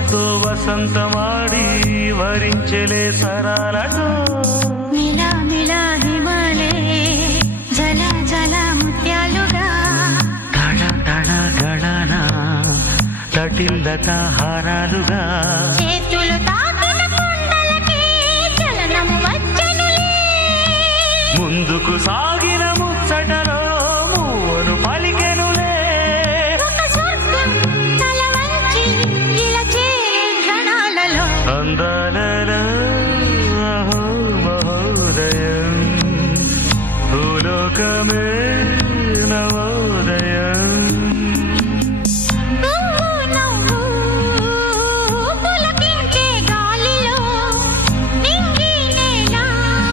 వయస్సుతో వసంతమాడి వరించెలే సరాలతో మిలా మిలా హిమాలే జల జల ముత్యాలుగా తడ తడ గడన తటిల్లత హారాలుగా చేతులు తాకిన కుండలకి చలనం వచ్చనులే ముందుకు సాగిన ముచ్చటలో మూవను పలికెనులే ఒక స్వర్గం తల వంచి ఇలా చేరే క్షణాలలో అందాలలో అహో మహోదయం భూలోకమే